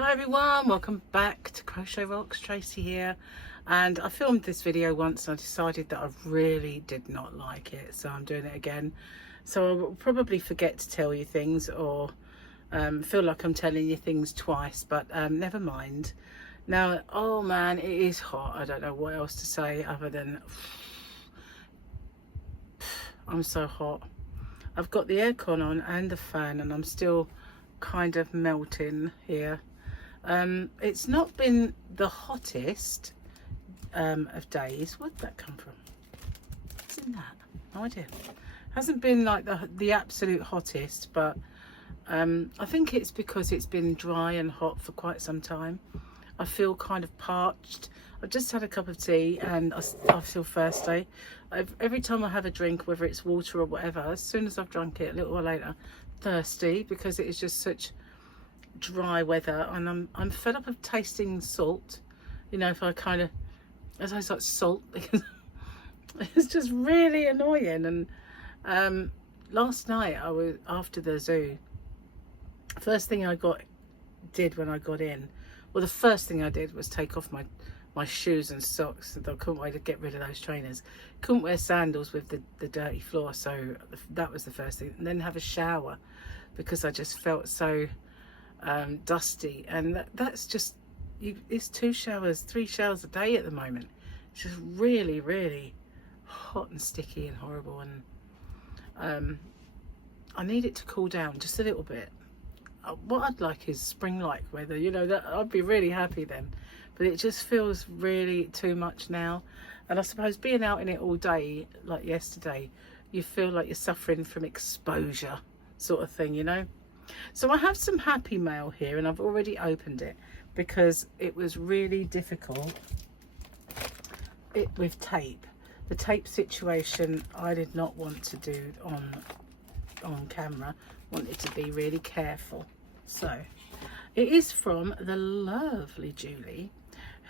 Hi everyone, welcome back to Crochet Rocks. Tracy here, and I filmed this video once and I decided that I really did not like it, so I'm doing it again. So I will probably forget to tell you things or feel like I'm telling you things twice, but never mind. Now, oh man, it is hot. I don't know what else to say other than I'm so hot. I've got the aircon on and the fan and I'm still kind of melting here. It's not been the hottest of days. Where'd that come from? What's in that? No idea. Hasn't been like the absolute hottest, but I think it's because it's been dry and hot for quite some time. I feel kind of parched. I've just had a cup of tea and I feel thirsty. Every time I have a drink, whether it's water or whatever, as soon as I've drunk it, a little while later, thirsty, because it is just such dry weather, and I'm fed up of tasting salt. You know, if I kind of, I taste like salt because it's just really annoying. And last night I was after the zoo. First thing I did when I got in, well, the first thing I did was take off my shoes and socks, and I couldn't wait to get rid of those trainers. Couldn't wear sandals with the dirty floor, so that was the first thing. And then have a shower because I just felt so dusty, and that's just it's 2 showers, 3 showers a day at the moment. It's just really hot and sticky and horrible, and I need it to cool down just a little bit. What I'd like is spring-like weather, you know, that I'd be really happy then, but it just feels really too much now. And I suppose being out in it all day like yesterday, you feel like you're suffering from exposure sort of thing, you know. So I have some happy mail here, and I've already opened it because it was really difficult with tape. The tape situation I did not want to do on camera. Wanted to be really careful. So it is from the lovely Julie,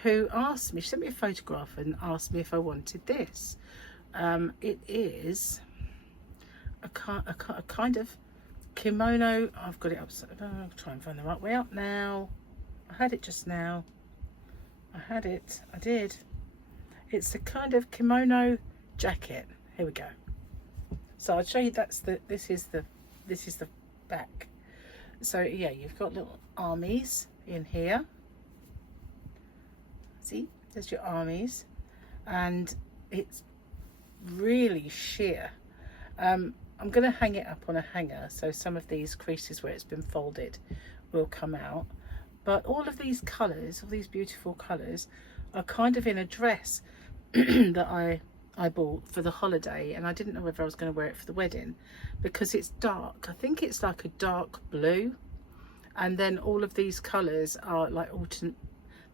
who asked me, she sent me a photograph and asked me if I wanted this. It is a kind of kimono. I've got it upside down. I'll try and find the right way up now. I had it just now. I did. It's a kind of kimono jacket. Here we go. So I'll show you. This is the back. So yeah, you've got little armies in here. See, there's your armies, and it's really sheer. I'm going to hang it up on a hanger, so some of these creases where it's been folded will come out. But all of these colours, all these beautiful colours, are kind of in a dress that I bought for the holiday, and I didn't know whether I was going to wear it for the wedding because it's dark. I think it's like a dark blue, and then all of these colours are like autumn.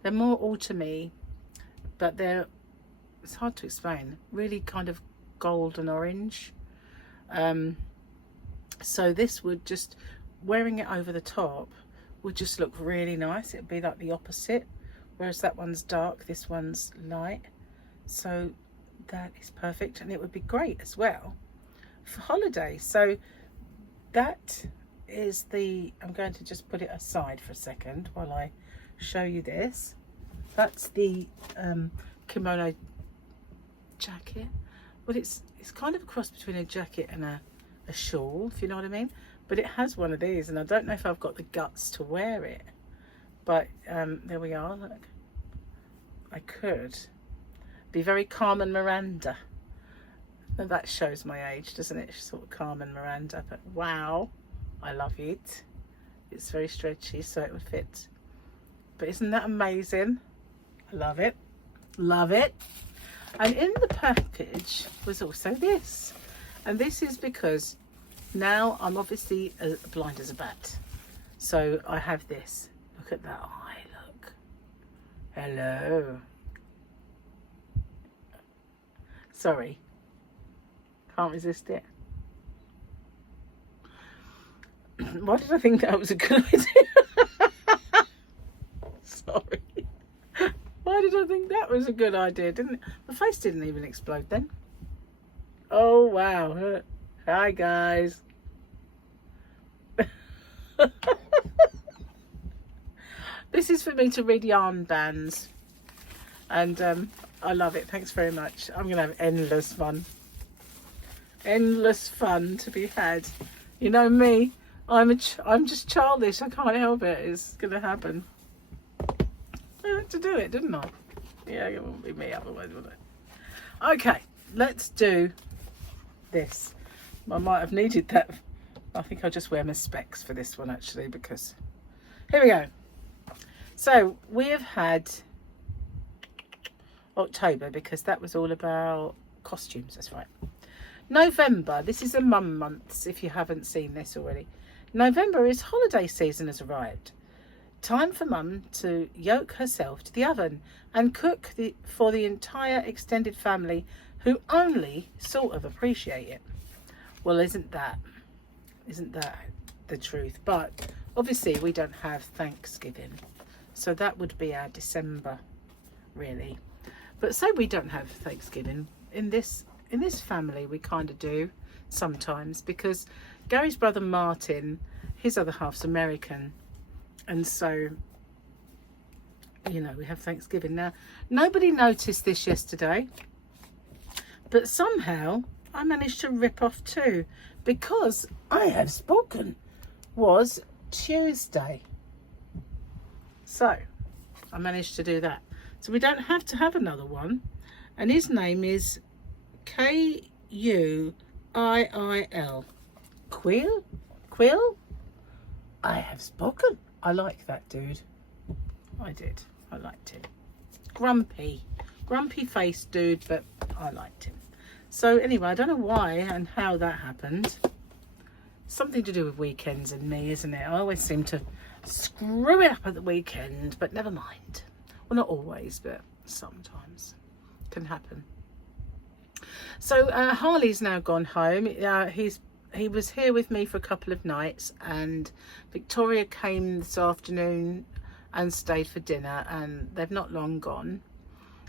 They're more autumny, but it's hard to explain. Really kind of gold and orange. So this would just, wearing it over the top would just look really nice. It'd be like the opposite, whereas that one's dark, this one's light. So that is perfect, and it would be great as well for holiday. So that is I'm going to just put it aside for a second while I show you this. That's the kimono jacket. Well, it's kind of a cross between a jacket and a shawl, if you know what I mean. But it has one of these, and I don't know if I've got the guts to wear it. But there we are. Look, I could be very Carmen Miranda. And that shows my age, doesn't it? Sort of Carmen Miranda. But wow, I love it. It's very stretchy, so it would fit. But isn't that amazing? I love it. Love it. And in the package was also this. And this is because now I'm obviously blind as a bat. So I have this. Look at that eye, look. Hello. Sorry. Can't resist it. Why did I think that was a good idea? Sorry. Why did I think that was a good idea? My face didn't even explode then. Oh wow. Hi guys. This is for me to read yarn bands. And I love it. Thanks very much. I'm going to have endless fun. Endless fun to be had. You know me. I'm just childish. I can't help it. It's going to happen. I had to do it, didn't I? Yeah, it wouldn't be me otherwise, would it? Okay, let's do this. I might have needed that. I think I'll just wear my specs for this one actually, because here we go. So we have had October, because that was all about costumes. That's right. November, this is a mum month if you haven't seen this already. November is holiday season has arrived. Time for mum to yoke herself to the oven and cook for the entire extended family who only sort of appreciate it. Well, isn't that the truth? But obviously we don't have Thanksgiving, so that would be our December really. But say we don't have Thanksgiving in this family, we kind of do sometimes, because Gary's brother Martin, his other half's American, and so, you know, we have Thanksgiving. Now, nobody noticed this yesterday, but somehow I managed to rip off 2, because I have spoken was Tuesday. So I managed to do that. So we don't have to have another one. And his name is Kuiil. Quill? I have spoken. I like that dude. I did. I liked him. Grumpy faced dude, but I liked him. So anyway, I don't know why and how that happened. Something to do with weekends and me, isn't it? I always seem to screw it up at the weekend, but never mind. Well, not always, but sometimes can happen. So Harley's now gone home. He was here with me for a couple of nights, and Victoria came this afternoon and stayed for dinner, and they've not long gone.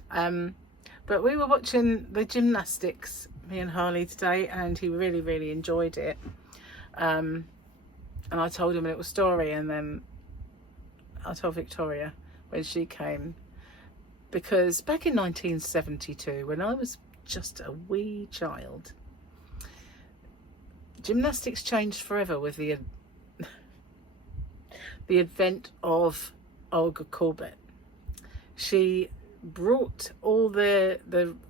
But we were watching the gymnastics, me and Harley, today, and he really, really enjoyed it. And I told him a little story, and then I told Victoria when she came, because back in 1972, when I was just a wee child, gymnastics changed forever with the advent of Olga Korbut. She brought all the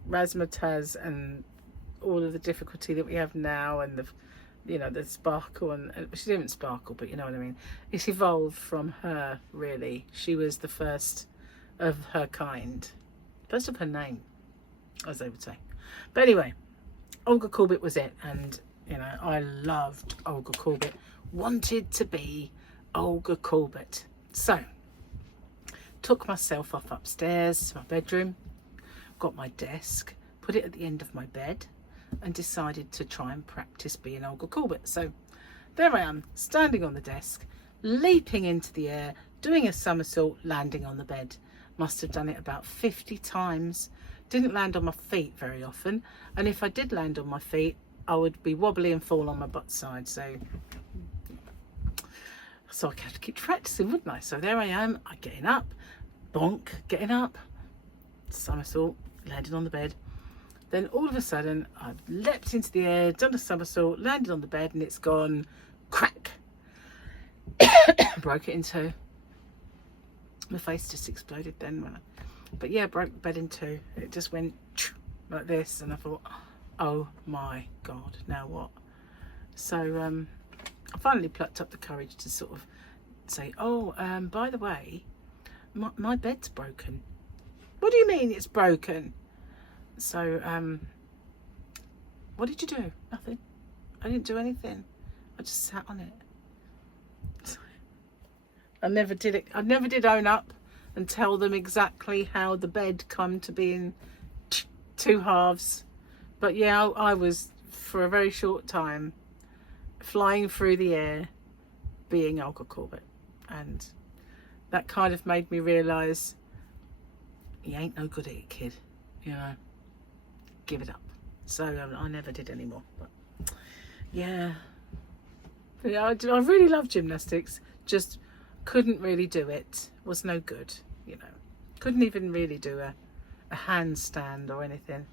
razzmatazz and all of the difficulty that we have now, and the sparkle, and she didn't sparkle, but you know what I mean. It's evolved from her, really. She was the first of her kind, first of her name, as they would say. But anyway, Olga Korbut was it, and you know, I loved Olga Korbut, wanted to be Olga Korbut. So took myself off upstairs to my bedroom, got my desk, put it at the end of my bed, and decided to try and practice being Olga Korbut. So there I am, standing on the desk, leaping into the air, doing a somersault, landing on the bed. Must have done it about 50 times. Didn't land on my feet very often, and if I did land on my feet, I would be wobbly and fall on my butt side. So I had to keep practicing, wouldn't I? So there I am, I getting up, bonk, getting up, somersault, landed on the bed. Then all of a sudden, I've leapt into the air, done a somersault, landed on the bed, and it's gone crack. Broke it in 2. My face just exploded then. But yeah, broke the bed in 2. It just went like this, and I thought, oh my God, now what? So I finally plucked up the courage to sort of say, oh, by the way, my bed's broken. What do you mean it's broken? So, what did you do? Nothing. I didn't do anything. I just sat on it. I never did it. I never did own up and tell them exactly how the bed come to be in 2 halves. But yeah, I was, for a very short time, flying through the air, being Olga Korbut. And that kind of made me realise, you ain't no good at it, kid. You know, give it up. So I never did anymore. But yeah, I really love gymnastics. Just couldn't really do it, was no good, you know. Couldn't even really do a handstand or anything.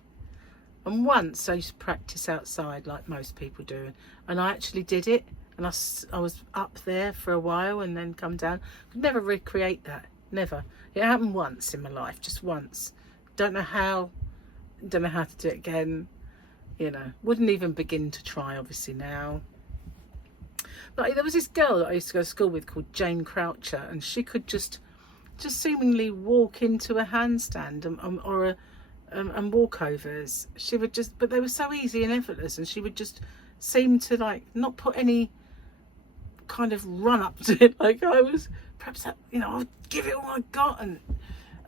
And once I used to practice outside like most people do, and I actually did it, and I was up there for a while and then come down. Could never recreate that, never. It happened once in my life, just once. Don't know how to do it again, you know. Wouldn't even begin to try, obviously, now. But there was this girl that I used to go to school with called Jane Croucher, and she could just seemingly walk into a handstand and walkovers. She would just, but they were so easy and effortless, and she would just seem to like not put any kind of run up to it. Like I was, perhaps, you know, I'd give it all I got, and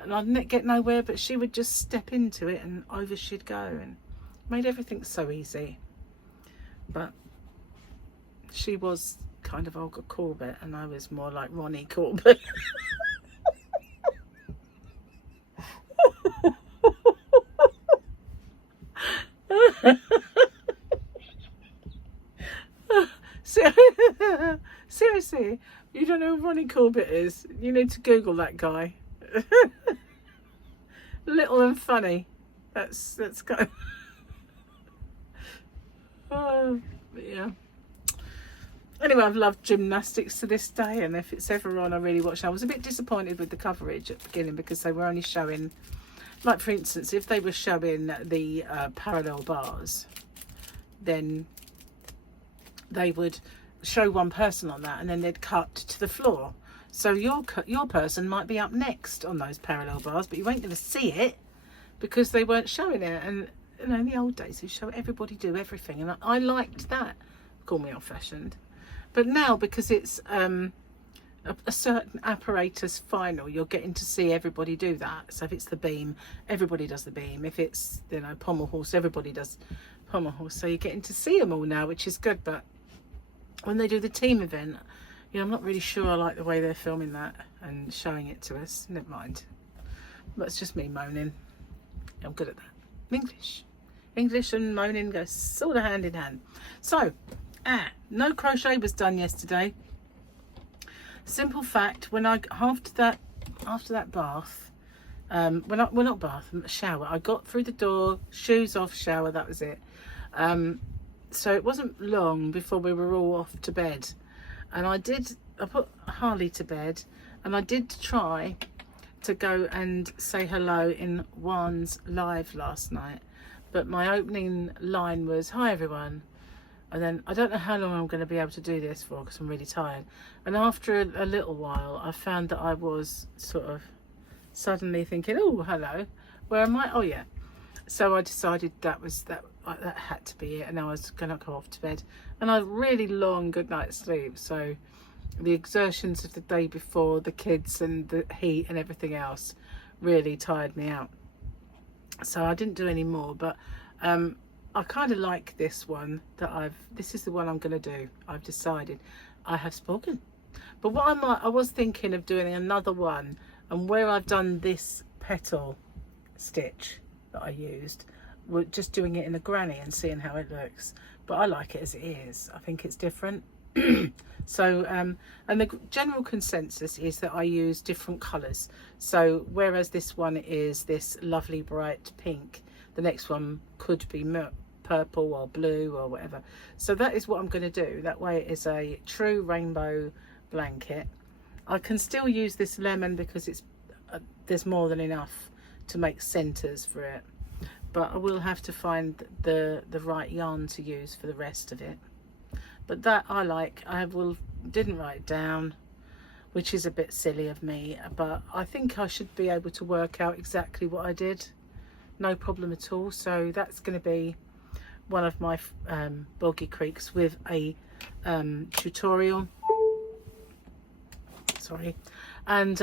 I'd get nowhere, but she would just step into it and over she'd go, and made everything so easy. But she was kind of Olga Corbett, and I was more like Ronnie Corbett. Seriously, you don't know who Ronnie Corbett is? You need to Google that guy. Little and funny. That's kind of... Oh, yeah. Anyway, I've loved gymnastics to this day, and if it's ever on, I really watch. I was a bit disappointed with the coverage at the beginning because they were only showing, like for instance, if they were showing the parallel bars, then they would show one person on that, and then they'd cut to the floor. So your person might be up next on those parallel bars, but you ain't going to see it because they weren't showing it. And you know, in the old days, they show everybody do everything, and I liked that. Call me old-fashioned. But now, because it's a certain apparatus final, you're getting to see everybody do that. So if it's the beam, everybody does the beam. If it's, you know, pommel horse, everybody does pommel horse. So you're getting to see them all now, which is good. But when they do the team event, you know, I'm not really sure I like the way they're filming that and showing it to us. Never mind. But it's just me moaning. I'm good at that. English and moaning go sort of hand in hand. So, no crochet was done yesterday. Simple fact, when I after that bath, not bath, shower, I got through the door, shoes off, shower, that was it. So it wasn't long before we were all off to bed, and I put Harley to bed, and I did try to go and say hello in Juan's live last night, but my opening line was, "Hi everyone," and then I don't know how long I'm going to be able to do this for because I'm really tired. And after a little while, I found that I was sort of suddenly thinking, "Oh, hello, where am I? Oh yeah." So I decided that had to be it, and I was going to go off to bed. And I had a really long good night's sleep, so the exertions of the day before, the kids and the heat and everything else really tired me out. So I didn't do any more, but I kind of like this one this is the one I'm going to do. I've decided. I have spoken. But what I was thinking of doing another one, and where I've done this petal stitch that I used, we're just doing it in a granny and seeing how it looks. But I like it as it is. I think it's different. So and the general consensus is that I use different colours. So whereas this one is this lovely bright pink, the next one could be purple or blue or whatever. So that is what I'm going to do. That way it is a true rainbow blanket. I can still use this lemon because it's there's more than enough to make centres for it, but I will have to find the right yarn to use for the rest of it. But that I like. Didn't write it down, which is a bit silly of me, but I think I should be able to work out exactly what I did, no problem at all. So that's going to be one of my boggy creeks with a tutorial. Sorry. And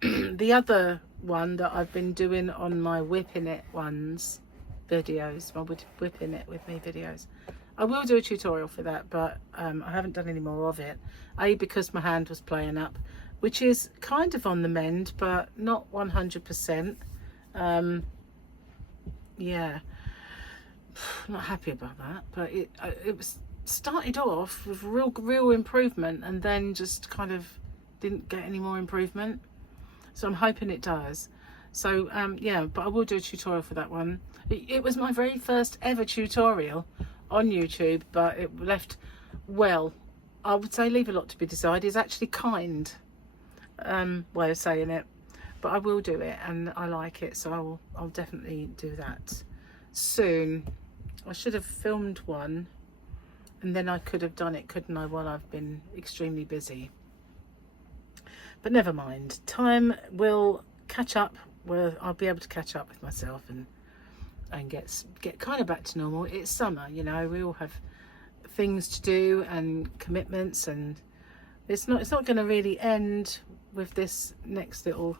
the other one that I've been doing on my whipping it videos, my whipping it with me videos, I will do a tutorial for that, but I haven't done any more of it. Because my hand was playing up, which is kind of on the mend, but not 100%. Yeah, not happy about that. But it was started off with real improvement, and then just kind of didn't get any more improvement. So I'm hoping it does. So yeah, but I will do a tutorial for that one. It was my very first ever tutorial on YouTube, but it left, well, I would say leave a lot to be desired is actually kind way of saying it. But I will do it, and I like it, so I'll definitely do that soon. I should have filmed one, and then I could have done it, couldn't I, while I've been extremely busy. But never mind. Time will catch up, where I'll be able to catch up with myself and get kind of back to normal. It's summer, you know, we all have things to do and commitments, and it's not going to really end with this next little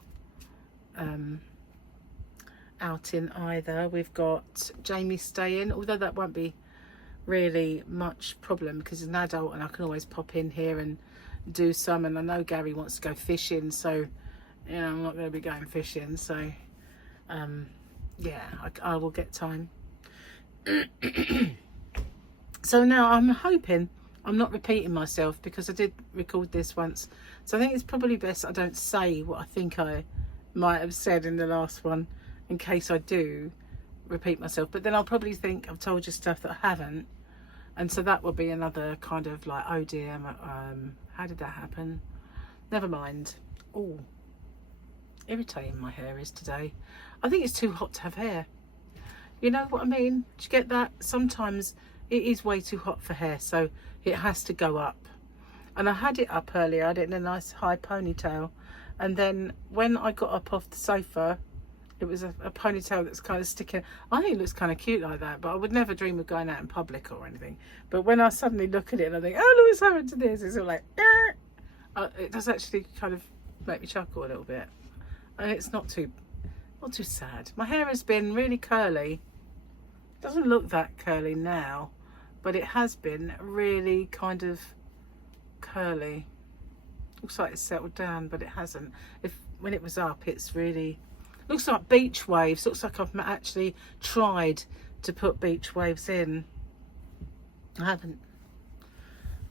outing either. We've got Jamie staying, although that won't be really much problem because he's an adult and I can always pop in here and do some, and I know Gary wants to go fishing, so you know I'm not going to be going fishing, so yeah, I will get time. So now I'm hoping I'm not repeating myself, because I did record this once, so I think it's probably best I don't say what I think I might have said in the last one, in case I do repeat myself. But then I'll probably think I've told you stuff that I haven't, and so that will be another kind of like, oh dear, how did that happen? Never mind. Oh, irritating my hair is today. I think it's too hot to have hair. You know what I mean? Do you get that? Sometimes it is way too hot for hair, so it has to go up. And I had it up earlier, I had it in a nice high ponytail, and then when I got up off the sofa, it was a ponytail that's kind of sticking. I think it looks kind of cute like that, but I would never dream of going out in public or anything. But when I suddenly look at it and I think, oh, look what's happened to this, it's all like, it does actually kind of make me chuckle a little bit. And it's not too sad. My hair has been really curly. It doesn't look that curly now, but it has been really kind of curly. Looks like it's settled down, but it hasn't. When it was up, it's really looks like beach waves. Looks like I've actually tried to put beach waves in. I haven't.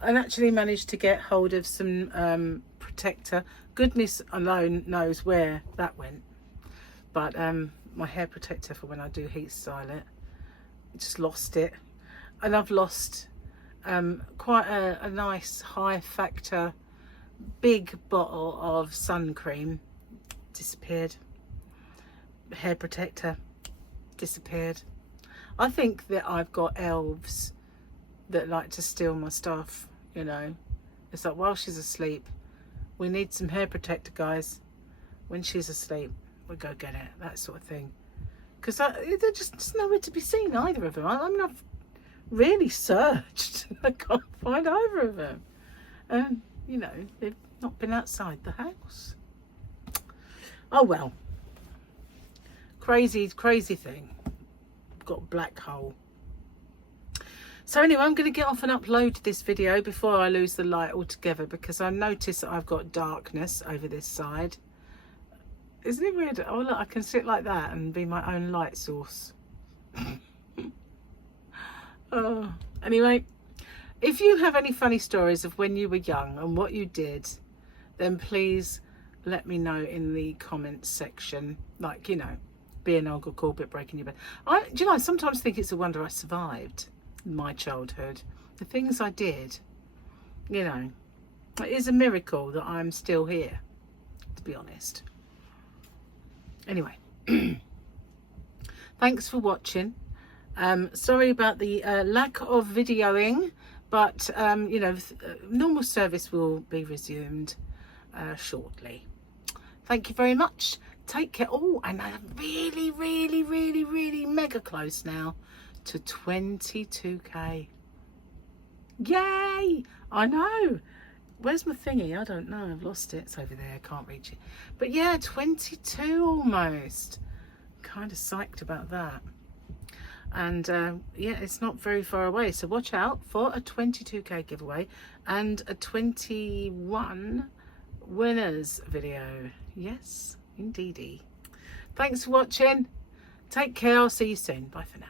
I actually managed to get hold of some protector. Goodness alone knows where that went, but my hair protector for when I do heat style it, just lost it. And I've lost quite a nice high factor big bottle of sun cream. Disappeared. Hair protector disappeared. I think that I've got elves that like to steal my stuff, you know. It's like, while she's asleep, we need some hair protector, guys. When she's asleep, we'll go get it, that sort of thing. Because they're just nowhere to be seen, either of them. I mean, I've really searched. I can't find either of them. You know, they've not been outside the house. Oh well. Crazy thing. Got a black hole. So anyway, I'm going to get off and upload this video before I lose the light altogether, because I notice that I've got darkness over this side. Isn't it weird? Oh look, I can sit like that and be my own light source. Oh, anyway, if you have any funny stories of when you were young and what you did, then please let me know in the comments section. Like, you know, being Uncle Corbett, breaking your bed. Do you know, I sometimes think it's a wonder I survived my childhood. The things I did, you know, it is a miracle that I'm still here, to be honest. Anyway, thanks for watching. Sorry about the lack of videoing, but you know, normal service will be resumed shortly. Thank you very much. Take care. Oh, and I'm really mega close now to 22k. Yay! I know. Where's my thingy? I don't know. I've lost it. It's over there. I can't reach it. But yeah, 22 almost. Kind of psyched about that. And yeah, it's not very far away. So watch out for a 22k giveaway and a 21 winners video. Yes, indeedy. Thanks for watching. Take care. I'll see you soon. Bye for now.